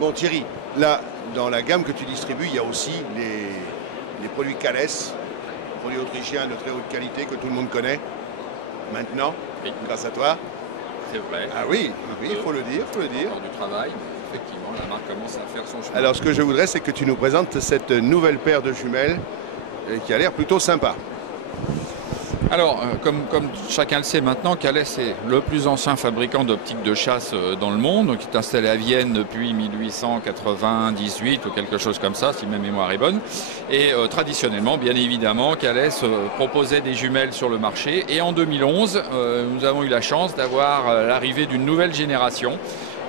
Bon Thierry, là, dans la gamme que tu distribues, il y a aussi les produits Kalles, produits autrichiens de très haute qualité que tout le monde connaît. Maintenant, Oui. grâce à toi. C'est vrai. Ah oui, oui, il faut le dire, il faut le dire. Encore du travail. Effectivement, la marque commence à faire son chemin. Alors ce que je voudrais, c'est que tu nous présentes cette nouvelle paire de jumelles qui a l'air plutôt sympa. Alors, comme chacun le sait maintenant, Kalles est le plus ancien fabricant d'optiques de chasse dans le monde, donc il est installé à Vienne depuis 1898 ou quelque chose comme ça, si ma mémoire est bonne. Et traditionnellement, bien évidemment, Kalles proposait des jumelles sur le marché. Et en 2011, nous avons eu la chance d'avoir l'arrivée d'une nouvelle génération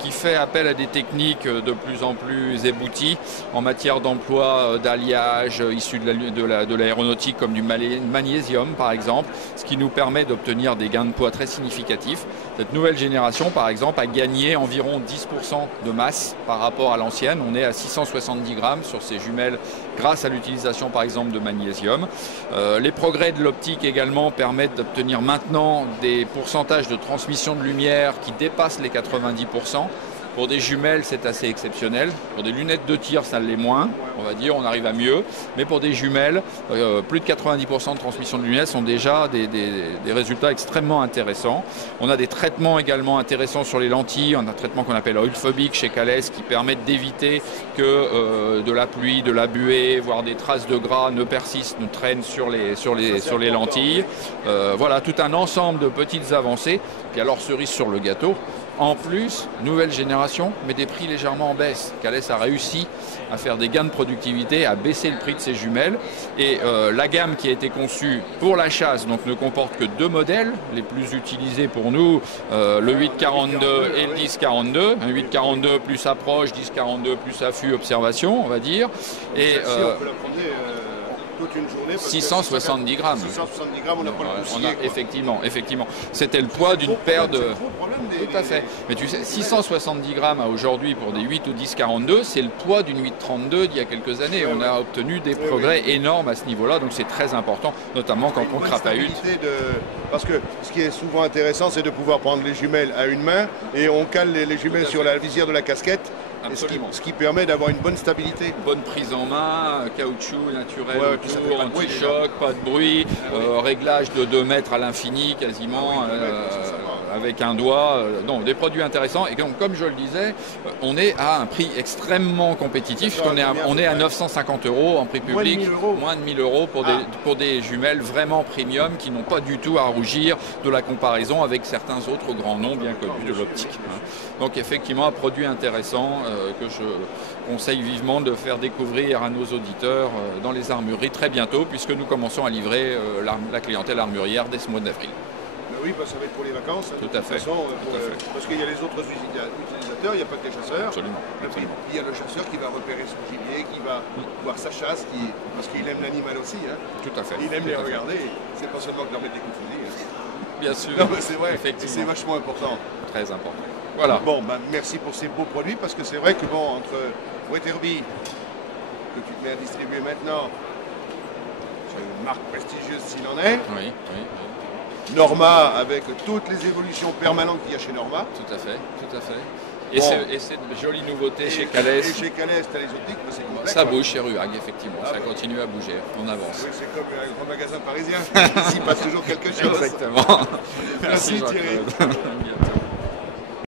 qui fait appel à des techniques de plus en plus ébouties en matière d'emploi d'alliage issus de l'aéronautique comme du magnésium par exemple, ce qui nous permet d'obtenir des gains de poids très significatifs. Cette nouvelle génération par exemple a gagné environ 10% de masse par rapport à l'ancienne. On est à 670 grammes sur ces jumelles grâce à l'utilisation par exemple de magnésium. Les progrès de l'optique également permettent d'obtenir maintenant des pourcentages de transmission de lumière qui dépassent les 90%. Pour des jumelles, c'est assez exceptionnel. Pour des lunettes de tir, ça l'est moins, on va dire, on arrive à mieux. Mais pour des jumelles, plus de 90% de transmission de lumière sont déjà des résultats extrêmement intéressants. On a des traitements également intéressants sur les lentilles. On a un traitement qu'on appelle oil phobic chez Kalles qui permettent d'éviter que de la pluie, de la buée, voire des traces de gras ne persistent, ne traînent sur les lentilles. Voilà, tout un ensemble de petites avancées. Puis alors, cerise sur le gâteau. En plus, nouvelle génération, mais des prix légèrement en baisse. Kalles a réussi à faire des gains de productivité, à baisser le prix de ses jumelles. Et la gamme qui a été conçue pour la chasse donc, ne comporte que deux modèles, les plus utilisés pour nous, le 8-42 et le 10-42. Un 8-42 plus approche, 10-42 plus affût, observation, on va dire. Et une journée 670 grammes. 670 grammes, on n'a pas le poussier. Effectivement. C'était le poids d'une paire de... Tout à fait. Mais tu sais, 670 grammes à aujourd'hui pour des 8 ou 10-42, c'est le poids d'une 8-32 d'il y a quelques années. On a obtenu des progrès énormes à ce niveau-là, donc c'est très important, notamment quand on crapahute. Parce que ce qui est souvent intéressant, c'est de pouvoir prendre les jumelles à une main et on cale les jumelles sur la visière de la casquette. Ce qui permet d'avoir une bonne stabilité. Bonne prise en main, caoutchouc naturel autour, anti-choc, pas de bruit, réglage de 2 mètres à l'infini quasiment, avec un doigt. Donc des produits intéressants. Et donc, comme je le disais, on est à un prix extrêmement compétitif. On est à 950 € en prix public, moins de 1000 € pour des jumelles vraiment premium qui n'ont pas du tout à rougir de la comparaison avec certains autres grands noms bien connus de l'optique. Donc effectivement, un produit intéressant que je conseille vivement de faire découvrir à nos auditeurs dans les armureries très bientôt, puisque nous commençons à livrer la clientèle armurière dès ce mois d'avril. Oui, ça va être pour les vacances. Tout à fait. Parce qu'il y a les autres utilisateurs, il n'y a pas que les chasseurs. Absolument. Il y a le chasseur qui va repérer son gibier, qui va voir sa chasse, parce qu'il aime l'animal aussi. Hein. Tout à fait. Il aime les regarder. C'est pas seulement de leur mettre des coups de fusil. Hein. Bien sûr. Non, c'est vrai. C'est vachement important. Très important. Voilà. Bon, merci pour ces beaux produits, parce que c'est vrai que entre Wetherby, que tu te mets à distribuer maintenant, c'est une marque prestigieuse s'il en est. Oui. Norma, avec toutes les évolutions permanentes qu'il y a chez Norma. Tout à fait. Et c'est de jolies nouveautés chez Kalles. Et chez Kalles, tu as les optiques, c'est complexe. Ça bouge chez Ruag, effectivement. Ça continue à bouger. On avance. Oui, c'est comme un grand magasin parisien. Il s'y passe toujours quelque chose. Exactement. Merci Thierry. À bientôt.